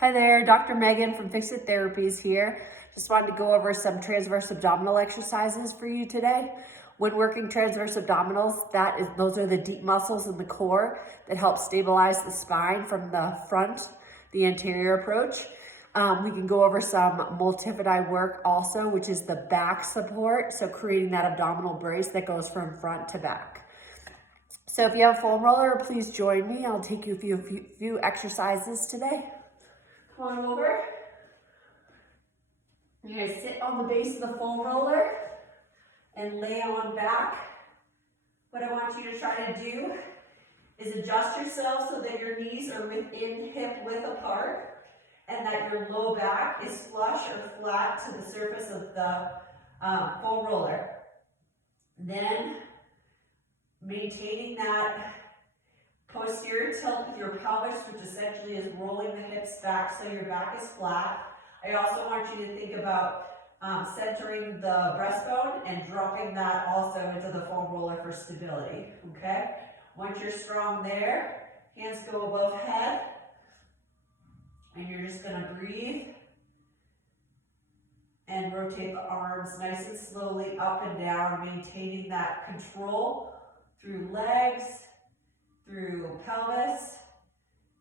Hi there, Dr. Megan from Fix It Therapies here. Just wanted to go over some transverse abdominal exercises for you today. When working transverse abdominals, those are the deep muscles in the core that help stabilize the spine from the front, the anterior approach. We can go over some multifidi work also, which is the back support, so creating that abdominal brace that goes from front to back. So if you have a foam roller, please join me. I'll take you through a few exercises today. Come on over. You're gonna sit on the base of the foam roller and lay on back. What I want you to try to do is adjust yourself so that your knees are within hip width apart and that your low back is flush or flat to the surface of the foam roller. Then maintaining that posterior tilt with your pelvis, which essentially is rolling the hips back so your back is flat. I also want you to think about centering the breastbone and dropping that also into the foam roller for stability, okay? Once you're strong there, hands go above head, and you're just gonna breathe and rotate the arms nice and slowly up and down, maintaining that control through legs, through pelvis,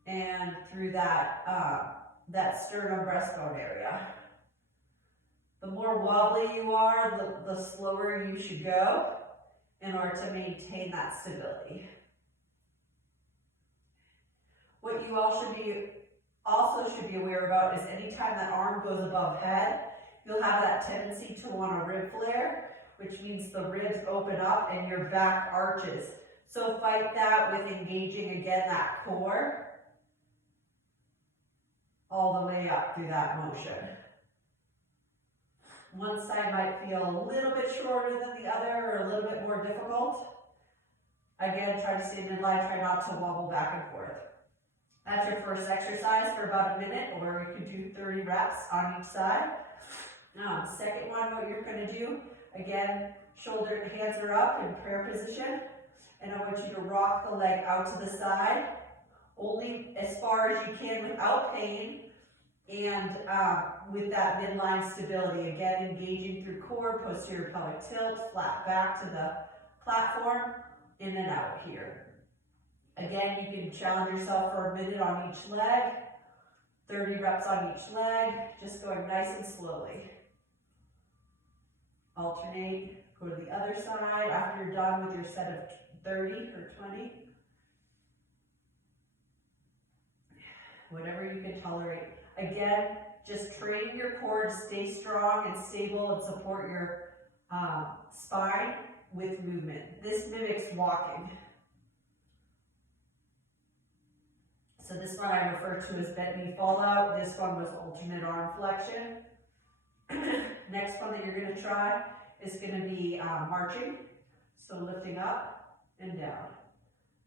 and through that sternum breastbone area. The more wobbly you are, the slower you should go in order to maintain that stability. What you also should be aware about is anytime that arm goes above head, you'll have that tendency to want a rib flare, which means the ribs open up and your back arches. So fight that with engaging again that core all the way up through that motion. One side might feel a little bit shorter than the other or a little bit more difficult. Again, try to stay midline, try not to wobble back and forth. That's your first exercise for about a minute, or you could do 30 reps on each side. Now, the second one, what you're gonna do, again, hands are up in prayer position. And I want you to rock the leg out to the side, only as far as you can without pain, and with that midline stability. Again, engaging through core, posterior pelvic tilt, flat back to the platform, in and out here. Again, you can challenge yourself for a minute on each leg, 30 reps on each leg, just going nice and slowly. Alternate, go to the other side after you're done with your set of 30 or 20. Whatever you can tolerate. Again, just train your core to stay strong and stable and support your spine with movement. This mimics walking. So this one I refer to as bent knee fallout. This one was alternate arm flexion. Next one that you're going to try is going to be marching. So lifting up and down.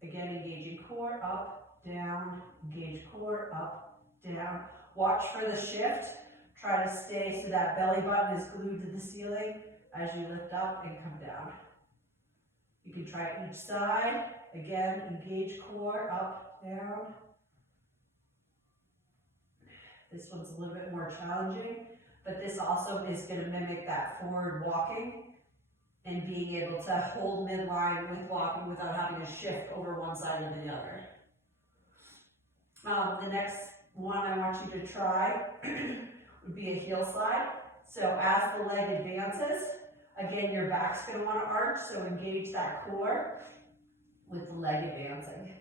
Again, engaging core, up, down, engage core, up, down. Watch for the shift. Try to stay so that belly button is glued to the ceiling as you lift up and come down. You can try each side. Again, engage core, up, down. This one's a little bit more challenging, but this also is going to mimic that forward walking and being able to hold midline with walking without having to shift over one side or the other. The next one I want you to try would be a heel slide. So as the leg advances, again, your back's going to want to arch, so engage that core with the leg advancing.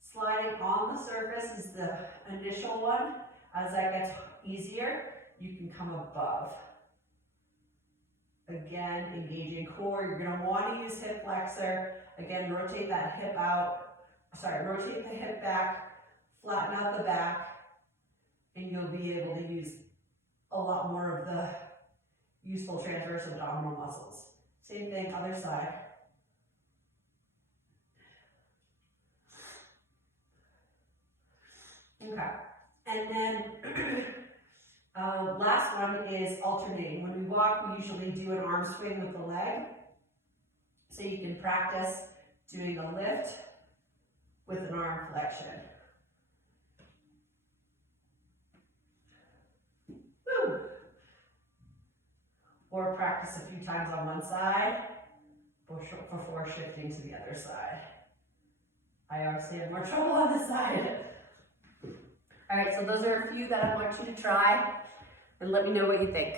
Sliding on the surface is the initial one. As that gets easier, you can come above. Again, engaging core. You're going to want to use hip flexor. Again, rotate that hip rotate the hip back, flatten out the back, and you'll be able to use a lot more of the useful transverse abdominal muscles. Same thing, other side. Okay, and then last one is alternating. When we walk, we usually do an arm swing with the leg. So you can practice doing a lift with an arm flexion. or practice a few times on one side before shifting to the other side. I obviously have more trouble on this side. All right, so those are a few that I want you to try, and let me know what you think.